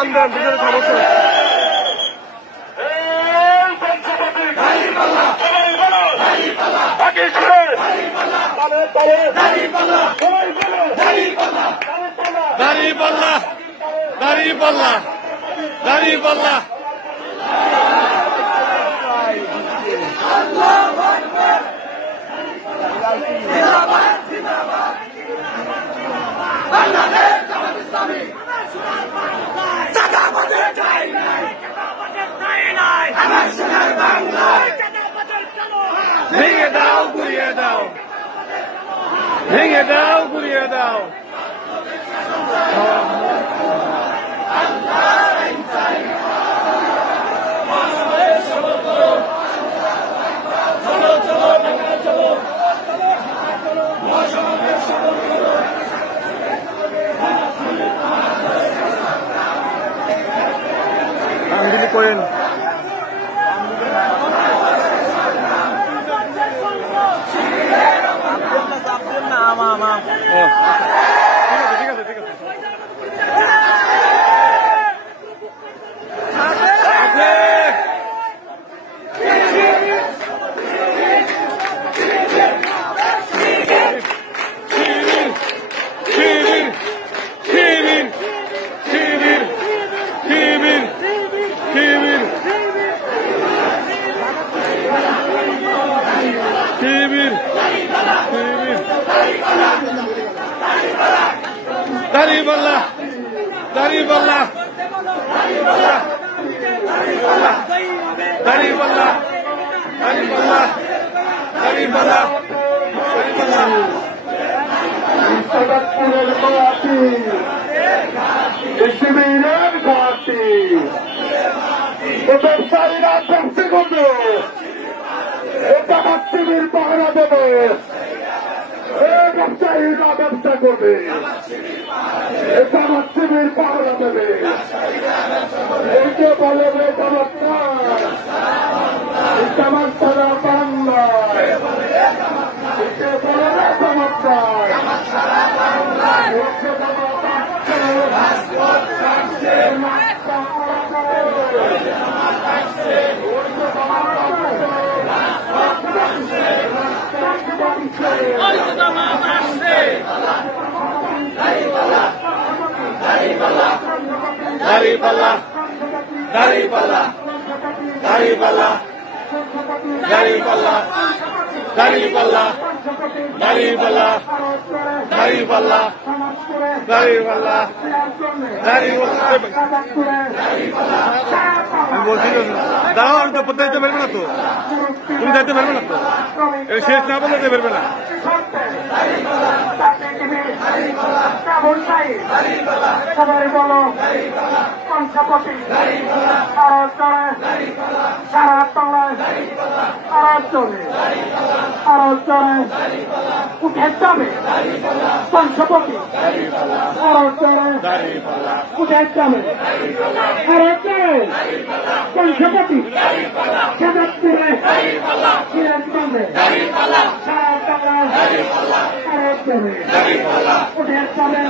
টান দেন দুজনের সমস্যা দাঁড়িপাল্লা দাঁড়িপাল্লা দাঁড়িপাল্লা ভেঙে দাও গুড়িয়ে দাও ভেঙে দাও গুড়িয়ে দাও আমগুলি করেন ঠিক আছে ঠিক আছে দাঁড়িপাল্লা দাঁড়িপাল্লা দাঁড়িপাল্লা দাঁড়িপাল্লা দাঁড়িপাল্লা শিবিরের ঘাটি ব্যবসায়ীরা ব্যবসা করবে এটা শিবির পাহারা দেবে ব্যবসায়ীরা ব্যবসা করবে এটা শিবির পাহারা দেবে এইকে বলে চমৎকার বাংলা একে বলে চমৎকার দাঁড়িপাল্লা দাঁড়িপাল্লা দাঁড়িপাল্লা দাঁড়িপাল্লা দাঁড়িপাল্লা দাঁড়িপাল্লা দাঁড়িপাল্লা দাঁড়িপাল্লা আমি বলছি দাঁড়াও আমি তো যাইতে পারবে না তো তুমি যাইতে পারবে না তো শেষ না বললে যেতে পারবে না সবাই বলো পঞ্চপতি আরো চড়ে সারা তলায় আরো চলে আরো চড়ে উঠে যাবে পঞ্চপতি আরো চড়ে উঠে যাবে আরো চড়ে পঞ্চপতি চাঁদপুরে সিরাজগঞ্জে সারা তলায় আরো চড়ে উঠে যাবে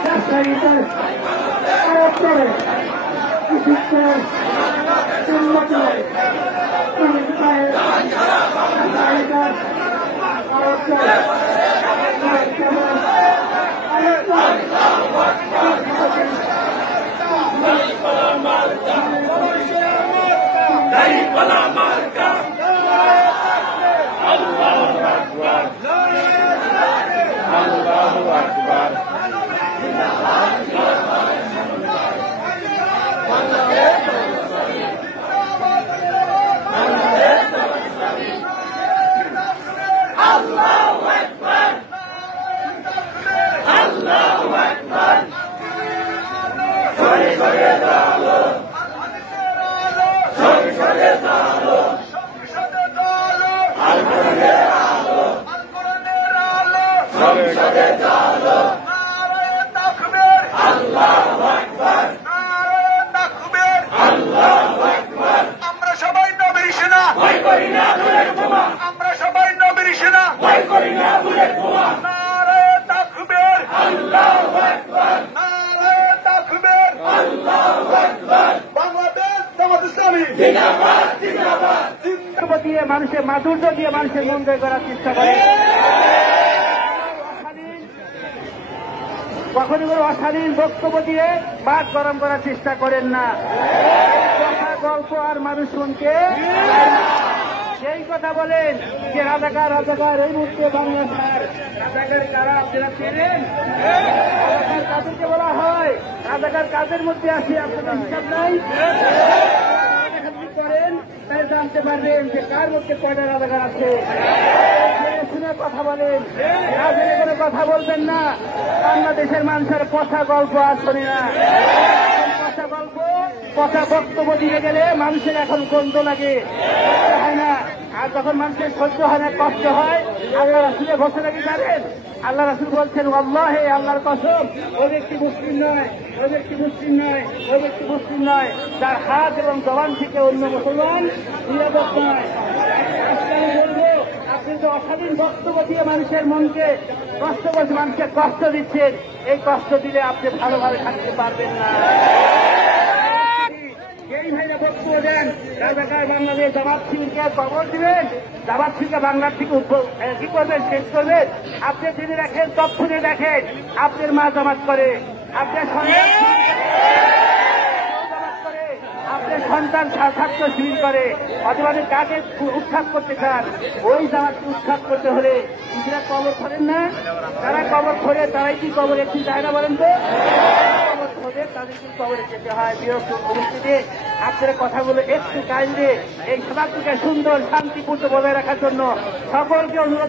ব্যবসায়ীদের আরো চড়ে উন্নতি আল্লাহু আকবার মানুষের মাধুর্য দিয়ে মানুষের মন জয় করার চেষ্টা করে। কখনই কোনো অশালীন বক্তব্য দিয়ে বাদ গরম করার চেষ্টা করেন না। কথা গল্প আর মানুষ শুনকে সেই কথা বলেন যে রাজাকার রাজাকার এই মুহূর্তে বাংলা সার রাজাকার কারা আপনারা চেনেন? রাজাকার কাদেরকে বলা হয়? রাজাকার কাদের মধ্যে আছে আপনাদের হিসাব নাই? করেন তাই জানতে পারবেন যে কার মধ্যে কয়টা রাজাকার আছে। শুনে কথা বলেন, না জেনে কোনো কথা বলবেন না। বাংলাদেশের মানুষের কথা গল্প আর শোনে না। কথা গল্প কথা বক্তব্য দিয়ে গেলে মানুষের এখন গন্ধ লাগে, হয় না। আর যখন মানুষের সহ্য হয় না, কষ্ট হয়, আল্লাহ রাসূলের ঘোষণা কি জানেন? আল্লাহ রাসূল বলছেন, আল্লাহে আল্লাহর কসম, ওই ব্যক্তি মুসলিম নয়, ওই ব্যক্তি মুসলিম নয়, ওই ব্যক্তি মুসলিম নয় যার হাত এবং জবান থেকে অন্য মুসলমান নিরাপদ নয়। আমি বলবো, আপনি যে অশালীন বক্তব্য দিয়ে মানুষের মনকে কষ্ট করছে, মানুষকে কষ্ট দিচ্ছেন, এই কষ্ট দিলে আপনি ভালোভাবে থাকতে পারবেন না। এই ভাইরা বক্তব্য দেন রাজাকার বাংলাদেশ জামাত শিবিরকে খবর দিবেন, জামাত শিবিরকে বাংলার থেকে কি করবেন, শেষ করবেন। আপনি জেনে রাখেন, তথ্যে দেখেন, আপনার মা জামাত করে, আপনার সন্তান জামাত করে, আপনার সন্তান ছাত্র শিবির করে। অথবা কাকে উৎখাত করতে চান? ওই জামাতকে উৎখাত করতে হলে নিজেরা কবর খোঁড়েন না? তারা কবর খোঁড়ে, তারাই কি কবর একটু যায় না বলেন তো? তাদেরকে কবরে যেতে হয়। বিরক্ত উপস্থিতি আপনার কথাগুলো একটু কাইন্ডে এই সমাজকে সুন্দর শান্তিপূর্ণ বজায় রাখার জন্য সকলকে অনুরোধ